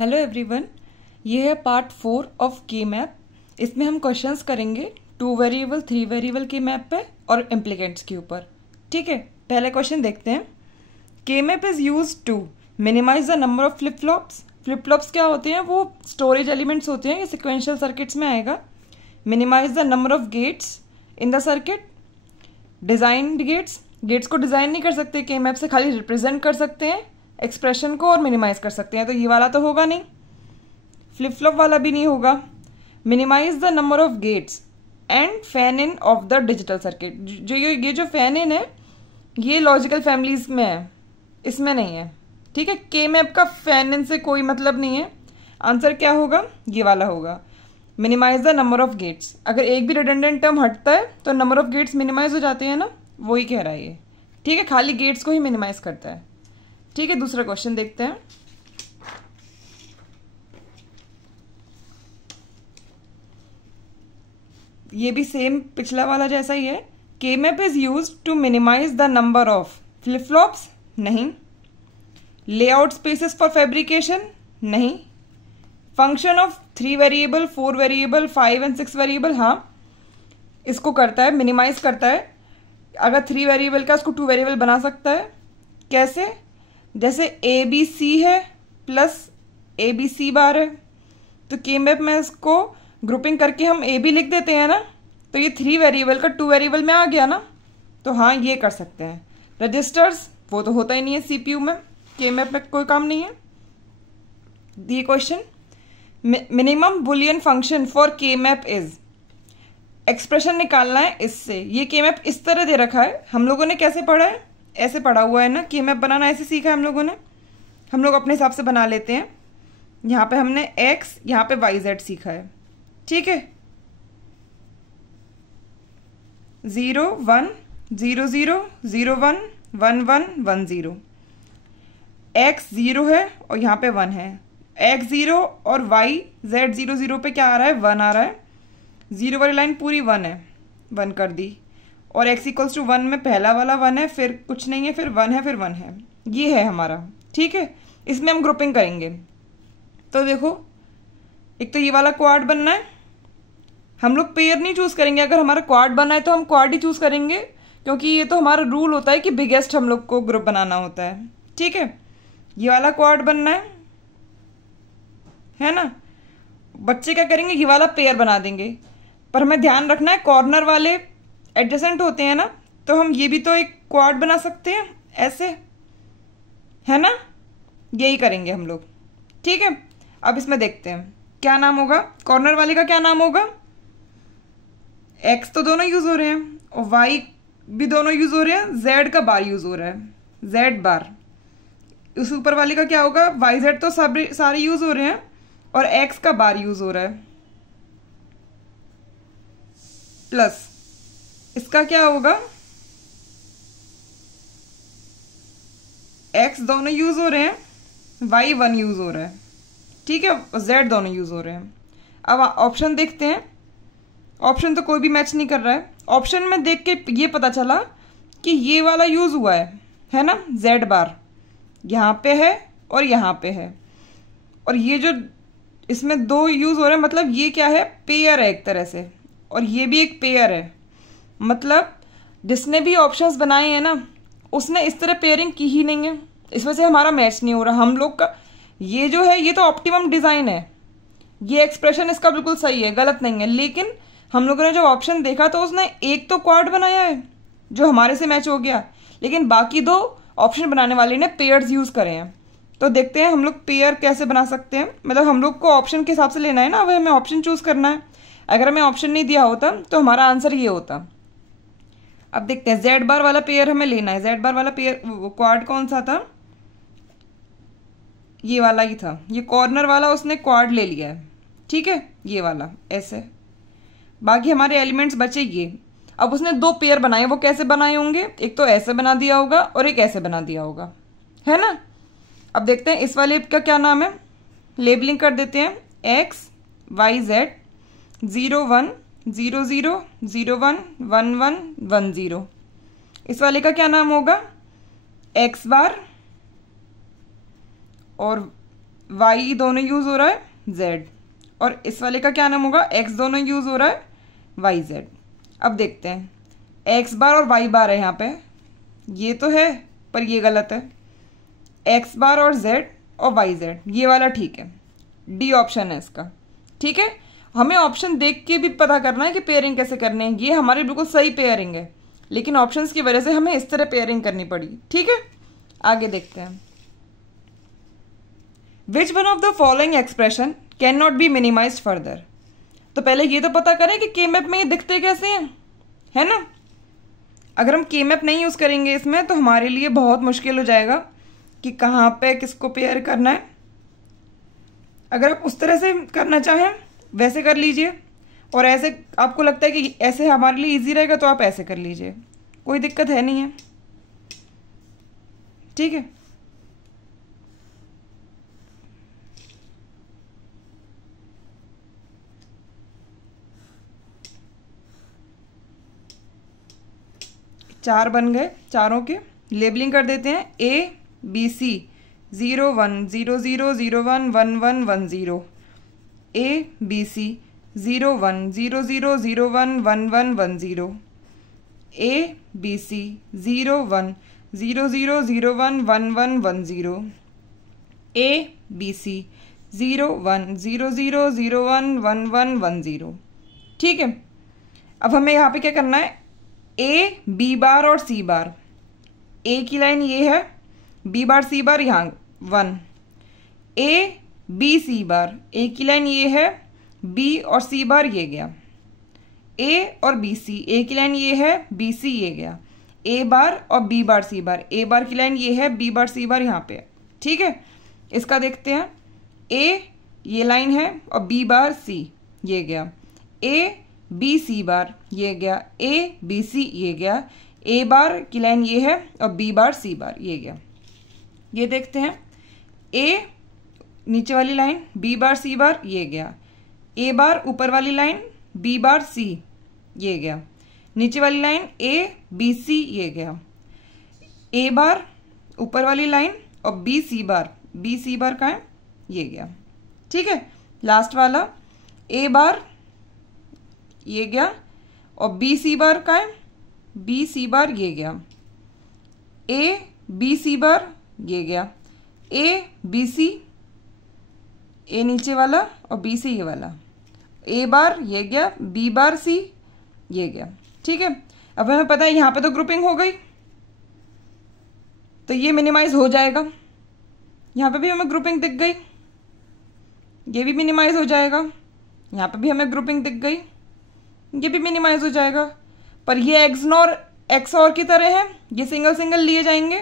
Hello everyone, ये है part 4 of के मैप। इसमें हम क्वेश्चंस करेंगे 2 वेरिएबल 3 वेरिएबल के मैप पे और इम्प्लीकेंट्स के ऊपर। ठीक है, पहले क्वेश्चन देखते हैं। K map is use to minimize the number of flip flops. Flip flops क्या होते हैं? वो स्टोरेज एलिमेंट्स होते हैं, ये सिक्वेंशियल सर्किट्स में आएगा। Minimize the number of gates in the circuit. Design gates, gates को डिजाइन नहीं कर सकते के मैप से, खाली रिप्रेजेंट कर सकते हैं एक्सप्रेशन को और मिनिमाइज कर सकते हैं, तो ये वाला तो होगा नहीं। फ्लिप फ्लॉप वाला भी नहीं होगा। Minimize the number of gates and fan in of the digital circuit. जो ये जो फैन इन है ये लॉजिकल फैमिलीज में है, इसमें नहीं है। ठीक है, के मैप का फैन इन से कोई मतलब नहीं है। आंसर क्या होगा? ये वाला होगा। Minimize the number of gates. अगर एक भी रिडंडेंट टर्म हटता है तो नंबर ऑफ गेट्स मिनिमाइज हो जाते हैं ना, वही कह रहा है ये। ठीक है, खाली गेट्स को ही मिनिमाइज करता है। ठीक है, दूसरा क्वेश्चन देखते हैं। ये भी सेम पिछला वाला जैसा ही है। K map is use to minimize the number of flip flops, नहीं। लेआउट स्पेसेस फॉर फैब्रिकेशन, नहीं। Function of 3 variable 4 variable 5 and 6 variable, हाँ इसको करता है, मिनिमाइज करता है। अगर 3 वेरिएबल का उसको 2 वेरिएबल बना सकता है। कैसे? जैसे ए बी सी है प्लस ए बी सी बार है, तो के मैप में इसको ग्रुपिंग करके हम ए बी लिख देते हैं ना, तो ये 3 वेरिएबल का 2 वेरिएबल में आ गया ना, तो हाँ ये कर सकते हैं। रजिस्टर्स वो तो होता ही नहीं है सीपीयू में, के मैप में कोई काम नहीं है। ये question, minimum Boolean function for के मैप इज। एक्सप्रेशन निकालना है इससे। ये के मैप इस तरह दे रखा है, हम लोगों ने कैसे पढ़ा है? ऐसे पढ़ा हुआ है ना, के मैप बनाना ऐसे सीखा है हम लोगों ने। हम लोग अपने हिसाब से बना लेते हैं। यहाँ पे हमने एक्स, यहाँ पे वाई जेड सीखा है। ठीक है, 0 1 0 0 0 1 1 1 1 0। एक्स 0 है और यहाँ पे 1 है। एक्स 0 और वाई जेड 0 0 पे क्या आ रहा है? 1 आ रहा है। 0 वाली लाइन पूरी 1 है, 1 कर दी। और x इक्वल्स टू 1 में पहला वाला 1 है, फिर कुछ नहीं है, फिर 1 है, फिर 1 है। ये है हमारा। ठीक है, इसमें हम ग्रुपिंग करेंगे। तो देखो, एक तो ये वाला क्वाड बनना है। हम लोग पेयर नहीं चूज करेंगे। अगर हमारा क्वाड बना है तो हम क्वाड ही चूज करेंगे, क्योंकि ये तो हमारा रूल होता है कि बिगेस्ट हम लोग को ग्रुप बनाना होता है। ठीक है, ये वाला क्वाड बनना है ना। बच्चे क्या करेंगे? ये वाला पेयर बना देंगे। पर हमें ध्यान रखना है कॉर्नर वाले एडजेसेंट होते हैं ना, तो हम ये भी तो एक क्वाड बना सकते हैं ऐसे, है ना। यही करेंगे हम लोग। ठीक है, अब इसमें देखते हैं क्या नाम होगा। कॉर्नर वाले का क्या नाम होगा? एक्स तो दोनों यूज हो रहे हैं और वाई भी दोनों यूज हो रहे हैं, जेड का बार यूज हो रहा है, जेड बार। उस ऊपर वाले का क्या होगा? वाई जेड तो सारे यूज हो रहे हैं और एक्स का बार यूज हो रहा है, प्लस इसका क्या होगा? x दोनों यूज हो रहे हैं, y 1 यूज हो रहा है। ठीक है, z दोनों यूज हो रहे हैं। अब ऑप्शन देखते हैं। ऑप्शन तो कोई भी मैच नहीं कर रहा है। ऑप्शन में देख के ये पता चला कि ये वाला यूज हुआ है ना, z बार यहाँ पे है और यहाँ पे है, और ये जो इसमें 2 यूज हो रहे हैं, मतलब ये क्या है? पेयर है एक तरह से, और ये भी एक पेयर है। मतलब जिसने भी ऑप्शंस बनाए हैं ना, उसने इस तरह पेयरिंग की ही नहीं है, इस वजह से हमारा मैच नहीं हो रहा। हम लोग का ये जो है ये तो ऑप्टिमम डिजाइन है, ये एक्सप्रेशन इसका बिल्कुल सही है, गलत नहीं है। लेकिन हम लोगों ने जब ऑप्शन देखा तो उसने एक तो क्वाड बनाया है जो हमारे से मैच हो गया, लेकिन बाकी 2 ऑप्शन बनाने वाले ने पेयर्स यूज करे हैं। तो देखते हैं हम लोग पेयर कैसे बना सकते हैं। मतलब हम लोग को ऑप्शन के हिसाब से लेना है ना, अब हमें ऑप्शन चूज करना है। अगर हमें ऑप्शन नहीं दिया होता तो हमारा आंसर ये होता। अब देखते हैं, जेड बार वाला पेयर हमें लेना है। जेड बार वाला पेयर क्वाड कौन सा था? ये वाला ही था। ये कॉर्नर वाला उसने क्वाड ले लिया है। ठीक है, ये वाला ऐसे। बाकी हमारे एलिमेंट्स बचे ये। अब उसने 2 पेयर बनाए, वो कैसे बनाए होंगे? एक तो ऐसे बना दिया होगा और एक ऐसे बना दिया होगा, है ना। अब देखते हैं इस वाले का क्या नाम है। लेबलिंग कर देते हैं, एक्स वाई जेड 0 1 0 0 0 1 1 1 1 0। इस वाले का क्या नाम होगा? एक्स बार और वाई दोनों यूज़ हो रहा है, जेड, और इस वाले का क्या नाम होगा, एक्स दोनों यूज़ हो रहा है, वाई जेड। अब देखते हैं, एक्स बार और वाई बार है यहाँ पे, ये तो है पर ये गलत है, एक्स बार और जेड और वाई जेड, ये वाला ठीक है, डी ऑप्शन है इसका। ठीक है, हमें ऑप्शन देख के भी पता करना है कि पेयरिंग कैसे करने हैं। ये हमारी बिल्कुल सही पेयरिंग है, लेकिन ऑप्शंस की वजह से हमें इस तरह पेयरिंग करनी पड़ी। ठीक है, आगे देखते हैं। Which one of the following expression can not be minimised further. तो पहले ये तो पता करें कि के मैप में ये दिखते कैसे हैं, है ना। अगर हम के मैप नहीं यूज़ करेंगे इसमें तो हमारे लिए बहुत मुश्किल हो जाएगा कि कहाँ पे किसको पेयर करना है। अगर आप उस तरह से करना चाहें वैसे कर लीजिए, और ऐसे आपको लगता है कि ऐसे हमारे लिए इजी रहेगा तो आप ऐसे कर लीजिए, कोई दिक्कत है नहीं है। ठीक है, चार बन गए, चारों के लेबलिंग कर देते हैं। A B C 0 1 0 0 0 1 1 1 1 0, A B C 0 1 0 0 0 1 1 1 1 0, A B C 0 1 0 0 0 1 1 1 1 0, A B C 0 1 0 0 0 1 1 1 1 0। ठीक है, अब हमें यहाँ पे क्या करना है, ए बी बार और सी बार, ए की लाइन ये है, बी बार सी बार यहाँ 1, ए बी सी बार, ए की लाइन ये है, बी और सी बार ये गया, ए और बी सी, ए की लाइन ये है, बी सी ये गया, ए बार और बी बार सी बार, ए बार की लाइन ये है, बी बार सी बार यहाँ पे। ठीक है, इसका देखते हैं, ए ये लाइन है और बी बार सी ये गया, ए बी सी बार ये गया, ए बी सी ये गया, ए बार की लाइन ये है और बी बार सी बार ये गया। ये देखते हैं, ए नीचे वाली लाइन बी बार सी बार ये गया, ए बार ऊपर वाली लाइन बी बार सी ये गया, नीचे वाली लाइन ए बी सी ये गया, ए बार ऊपर वाली लाइन और बी सी बार का है ये गया। ठीक है, लास्ट वाला ए बार ये गया और बी सी बार का है, बी सी बार ये गया, ए बी सी बार ये गया, ए बी सी, ए नीचे वाला और बी सी ये वाला, ए बार ये गया, बी बार सी ये गया। ठीक है, अब हमें पता है यहाँ पे तो ग्रुपिंग हो गई तो ये मिनिमाइज हो जाएगा, यहाँ पे भी हमें ग्रुपिंग दिख गई, ये भी मिनिमाइज हो जाएगा, यहाँ पे भी हमें ग्रुपिंग दिख गई, ये भी मिनिमाइज हो जाएगा। पर ये एक्स और की तरह है, ये सिंगल सिंगल लिए जाएंगे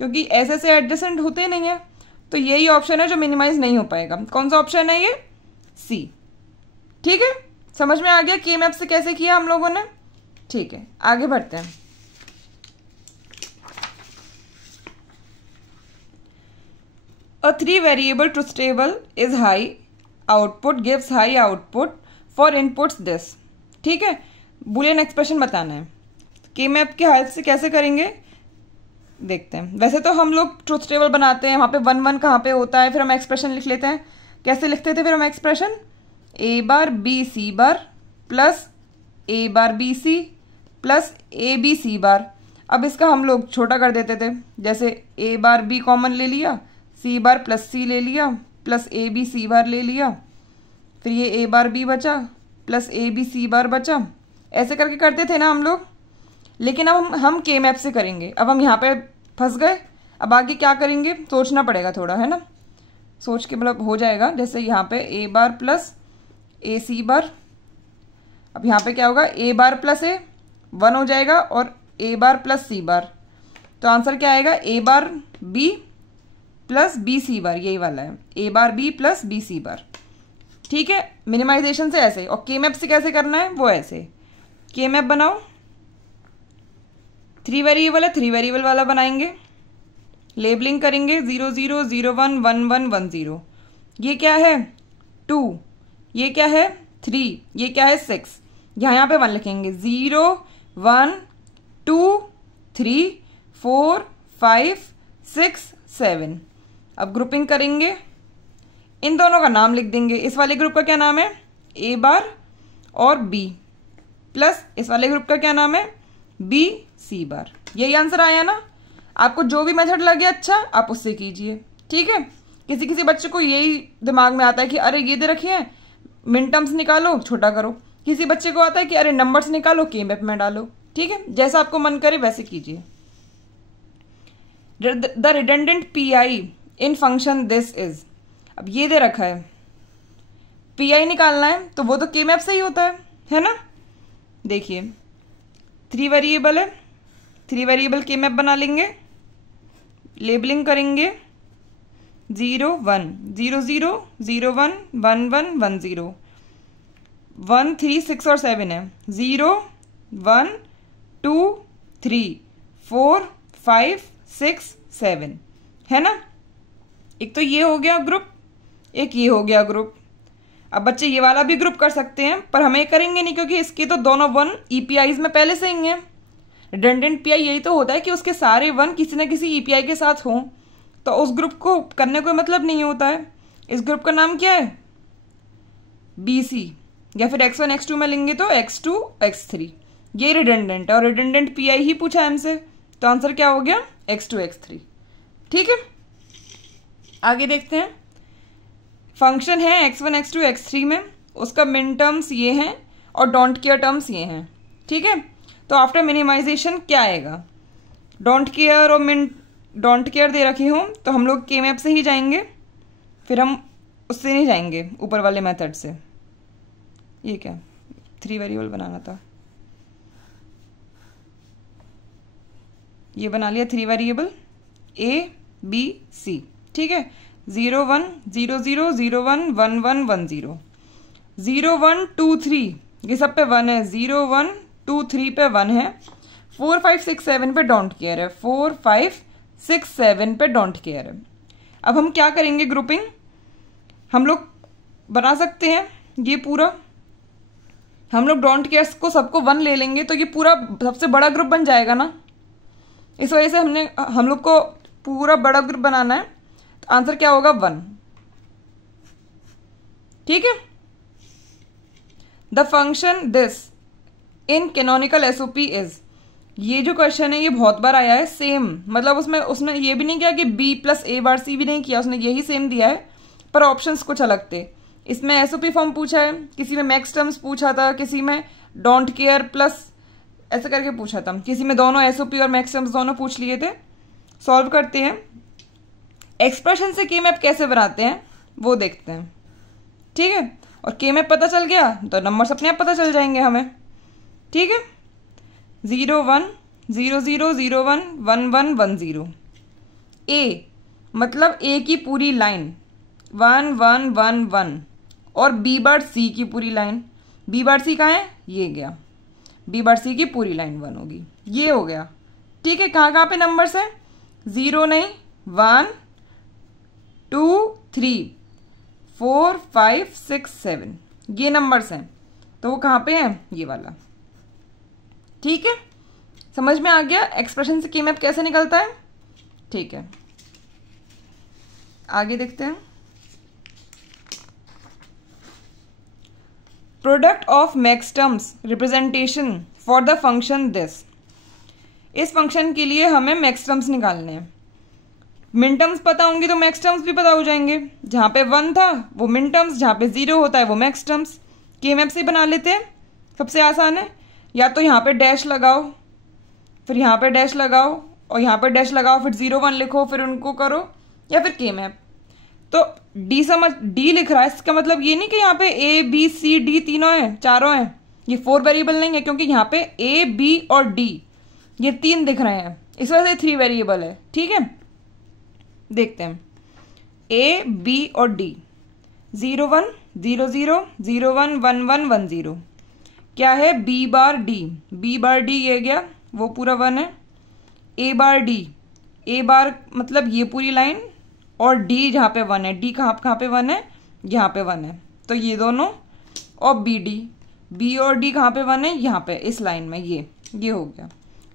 क्योंकि ऐसे से एडजेसेंट होते नहीं है, तो यही ऑप्शन है जो मिनिमाइज नहीं हो पाएगा। कौन सा ऑप्शन है ये, सी। ठीक है, समझ में आ गया के मैप से कैसे किया हम लोगों ने। ठीक है, आगे बढ़ते हैं। A 3 variable truth table is high output gives high output for inputs this। ठीक है, बुलियन एक्सप्रेशन बताना है, के मैप के हेल्प से कैसे करेंगे देखते हैं। वैसे तो हम लोग ट्रुथ टेबल बनाते हैं, वहाँ पे 1 1 कहाँ पे होता है, फिर हम एक्सप्रेशन लिख लेते हैं। कैसे लिखते थे फिर हम expression, A bar B C bar plus A bar B C plus A B C bar. अब इसका हम लोग छोटा कर देते थे, जैसे ए बार बी कॉमन ले लिया, सी बार प्लस सी ले लिया, प्लस ए बी सी बार ले लिया, फिर ये ए बार बी बचा प्लस ए बी सी बार बचा। ऐसे करके करते थे ना हम लोग, लेकिन अब हम के मैप से करेंगे। अब हम यहाँ पे फंस गए, अब आगे क्या करेंगे सोचना पड़ेगा थोड़ा, है ना, सोच के मतलब हो जाएगा। जैसे यहाँ पे ए बार प्लस ए सी बार, अब यहाँ पे क्या होगा, ए बार प्लस ए 1 हो जाएगा और ए बार प्लस सी बार, तो आंसर क्या आएगा, ए bar B plus B C बार, यही वाला है, ए bar B plus B C बार। ठीक है, मिनिमाइजेशन से ऐसे, और के मैप से कैसे करना है वो ऐसे। के मैप बनाओ, 3 वेरिएबल है, 3 वेरिएबल वाला बनाएंगे, लेबलिंग करेंगे 0 0 0 1 1 1 1 0। ये क्या है 2, ये क्या है 3, ये क्या है 6, यहाँ पे 1 लिखेंगे 0 1 2 3 4 5 6 7। अब ग्रुपिंग करेंगे इन दोनों का नाम लिख देंगे। इस वाले ग्रुप का क्या नाम है, ए बार और बी, प्लस इस वाले ग्रुप का क्या नाम है, बी सी बार। यही आंसर आया ना। आपको जो भी मेथड लगे अच्छा आप उससे कीजिए, ठीक है। किसी किसी बच्चे को यही दिमाग में आता है कि अरे ये दे रखी है, मिन टर्म्स निकालो छोटा करो। किसी बच्चे को आता है कि अरे नंबर्स निकालो के मैप में डालो, ठीक है। जैसा आपको मन करे वैसे कीजिए। The redundant P I in function this is, अब ये दे रखा है पी आई निकालना है तो वो तो के मैप से ही होता है ना। देखिए 3 वेरिएबल है, 3 वेरिएबल के मैप बना लेंगे, लेबलिंग करेंगे 0 1 0 0 0 1 1 1 1 0 1 3 6 और 7 है, 0 1 2 3 4 5 6 7 है ना। एक तो ये हो गया ग्रुप, एक ये हो गया ग्रुप। अब बच्चे ये वाला भी ग्रुप कर सकते हैं पर हमें करेंगे नहीं क्योंकि इसके तो दोनों 1 ईपीआईज में पहले से ही हैं। रिडंडेंट पीआई यही तो होता है कि उसके सारे 1 किसी न किसी ईपीआई के साथ हों, तो उस ग्रुप को करने कोई मतलब नहीं होता है। इस ग्रुप का नाम क्या है, बीसी, या फिर x1 x2 में लेंगे तो x2 x3। ये रिडंडेंट है और रिडंडेंट पीआई ही पूछा हमसे, तो आंसर क्या हो गया x2 x3, ठीक है। आगे देखते हैं। फंक्शन है x1 x2 x3 में, उसका मिन टर्म्स ये हैं और डोंट केयर टर्म्स ये हैं, ठीक है। तो आफ्टर मिनिमाइजेशन क्या आएगा, डोंट केयर और मिन डोंट केयर दे रखी हूँ तो हम लोग के मैप से ही जाएंगे, फिर हम उससे नहीं जाएंगे ऊपर वाले मेथड से। ये क्या 3 वेरिएबल बनाना था, ये बना लिया 3 वेरिएबल ए बी सी, ठीक है। 0 1 0 0 0 1 1 1 1 0 0 1 2 3 ये सब पे 1 है, 0 1 2 3 पे 1 है, 4 5 6 7 पे डोंट केयर है, 4 5 6 7 पे डोंट केयर है। अब हम क्या करेंगे, ग्रुपिंग हम लोग बना सकते हैं। ये पूरा हम लोग डोंट केयर को सबको 1 ले लेंगे तो ये पूरा सबसे बड़ा ग्रुप बन जाएगा ना। इस वजह से हम लोग को पूरा बड़ा ग्रुप बनाना है, तो आंसर क्या होगा 1, ठीक है। The function this in canonical SOP is, ये जो क्वेश्चन है ये बहुत बार आया है सेम, मतलब उसने ये भी नहीं किया कि बी प्लस ए बार सी भी नहीं किया, उसने यही सेम दिया है पर ऑप्शंस कुछ अलग थे। इसमें एसओपी फॉर्म पूछा है, किसी में मैक्स टर्म्स पूछा था, किसी में डोंट केयर प्लस ऐसे करके पूछा था, किसी में दोनों एसओपी और मैक्स टर्म्स दोनों पूछ लिए थे। सॉल्व करते हैं। एक्सप्रेशन से के मैप कैसे बनाते हैं वो देखते हैं, ठीक है। और के मैप पता चल गया तो नंबर्स अपने आप पता चल जाएंगे हमें, ठीक है। 0 1 0 0 0 1 1 1 1 0 ए मतलब ए की पूरी लाइन 1 1 1 1 और बी बार सी की पूरी लाइन, बी बार सी कहाँ है, ये गया, बी बार सी की पूरी लाइन 1 होगी, ये हो गया, ठीक है। कहाँ कहाँ पे नंबर्स है, 0 नहीं 1 2 3 4 5 6 7 ये नंबर्स हैं, तो वो कहाँ पे हैं, ये वाला, ठीक है। समझ में आ गया एक्सप्रेशन से की मैप कैसे निकलता है, ठीक है। आगे देखते हैं। Product of max terms representation for the function this, इस फंक्शन के लिए हमें मैक्स टर्म्स निकालने हैं। मिन टर्म्स पता होंगे तो मैक्स टर्म्स भी पता हो जाएंगे। जहाँ पे 1 था वो मिन टर्म्स, जहाँ पे 0 होता है वो मैक्स टर्म्स। के मैप से बना लेते हैं, सबसे आसान है। या तो यहाँ पे डैश लगाओ, फिर यहाँ पे डैश लगाओ और यहाँ पे डैश लगाओ, फिर 0 1 लिखो, फिर उनको करो, या फिर के मैप। तो डी लिख रहा है, इसका मतलब ये नहीं कि यहाँ पे ए बी सी डी तीनों हैं, चारों हैं। ये 4 वेरिएबल नहीं है क्योंकि यहाँ पे ए बी और डी ये 3 दिख रहे हैं, इस वजह से 3 वेरिएबल है, ठीक है। देखते हैं ए बी और डी, 0 1 0 0 0 1 1 1 1 0 क्या है, बी बार डी ये गया, वो पूरा 1 है। ए बार डी, ए बार मतलब ये पूरी लाइन, और डी जहाँ पे 1 है, डी कहाँ पे 1 है, यहाँ पे 1 है, तो ये दोनों, और बी डी, बी और डी कहाँ पे 1 है, यहाँ पे इस लाइन में, ये हो गया,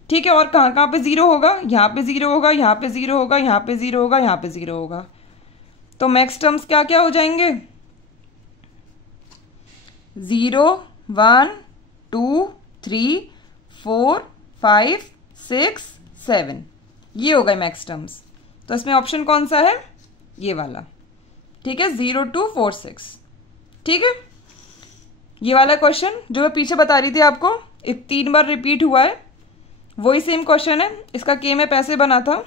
ठीक है। और कहाँ पे 0 होगा, यहाँ पे 0 होगा, यहाँ पे 0 होगा, यहाँ पे 0 होगा, यहाँ पे 0 होगा, तो मैक्स टर्म्स क्या क्या हो जाएंगे? 0 1 2 3 4 5 6 7, ये हो गए मैक्स टर्म्स। तो इसमें ऑप्शन कौन सा है? ये वाला, ठीक है, 0 2 4 6। ठीक है, ये वाला क्वेश्चन जो मैं पीछे बता रही थी आपको, 3 बार रिपीट हुआ है, वही सेम क्वेश्चन है। इसका के में पैसे बना था,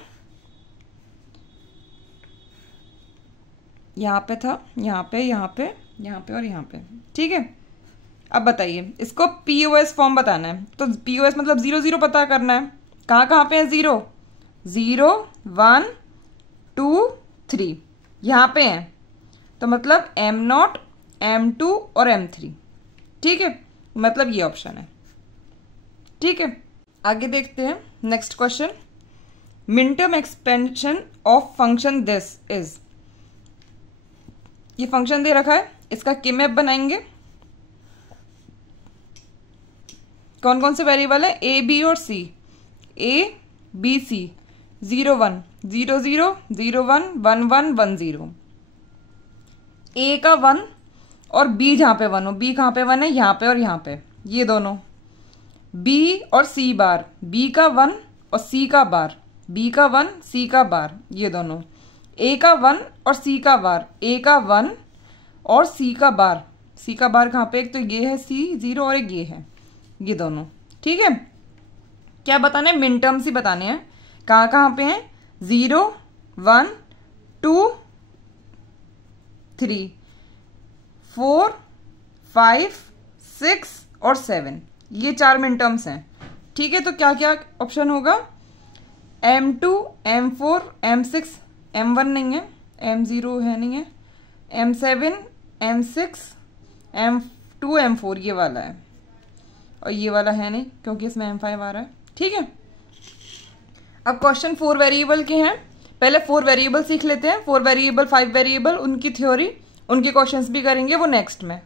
यहाँ पे था, यहाँ पे, यहाँ पे, यहाँ पे और यहाँ पे। ठीक है, अब बताइए, इसको पीओएस फॉर्म बताना है। तो पीओएस मतलब 0 0 पता करना है। कहाँ कहाँ पे है 0? 0 1 2 3 यहाँ पे है, तो मतलब M0 M2 और M3। ठीक है, मतलब ये ऑप्शन है। ठीक है, आगे देखते हैं next question. Minterm expansion of function this is, ये फंक्शन दे रखा है, इसका के मैप बनाएंगे। कौन कौन से वेरिएबल है? ए बी और सी, ए बी सी, 0 1 0 0 0 1 1 1 1 0। ए का 1 और बी जहां पे 1 हो, बी कहां पे 1 है? यहाँ पे और यहाँ पे, ये दोनों। बी और सी बार, बी का 1 और सी का बार, बी का 1 सी का बार, ये दोनों। ए का 1 और सी का बार, ए का 1 और सी का बार, सी का बार कहाँ पे? एक तो ये है सी 0 और एक ये है, ये दोनों। ठीक है, क्या बताना है? मिन टर्म्स ही बताने हैं। कहाँ कहाँ पे हैं? 0 1 2 3 4 5 6 और 7, ये 4 मिन टर्म्स हैं। ठीक है, तो क्या क्या ऑप्शन होगा? M2 M4 M6, M1 नहीं है, M0 है नहीं है, M7 M6 M2 M4, ये वाला है, और ये वाला है नहीं क्योंकि इसमें M5 आ रहा है। ठीक है, अब क्वेश्चन 4 वेरिएबल के हैं। पहले 4 वेरिएबल सीख लेते हैं, 4 वेरिएबल 5 वेरिएबल, उनकी थ्योरी, उनके क्वेश्चंस भी करेंगे, वो नेक्स्ट में।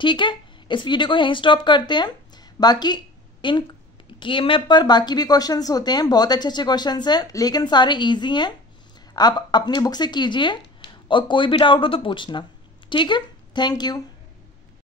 ठीक है, इस वीडियो को यहीं स्टॉप करते हैं। बाकी इन के मैप पर बाकी भी क्वेश्चंस होते हैं, बहुत अच्छे अच्छे क्वेश्चंस हैं, लेकिन सारे इजी हैं। आप अपनी बुक से कीजिए और कोई भी डाउट हो तो पूछना। ठीक है, थैंक यू।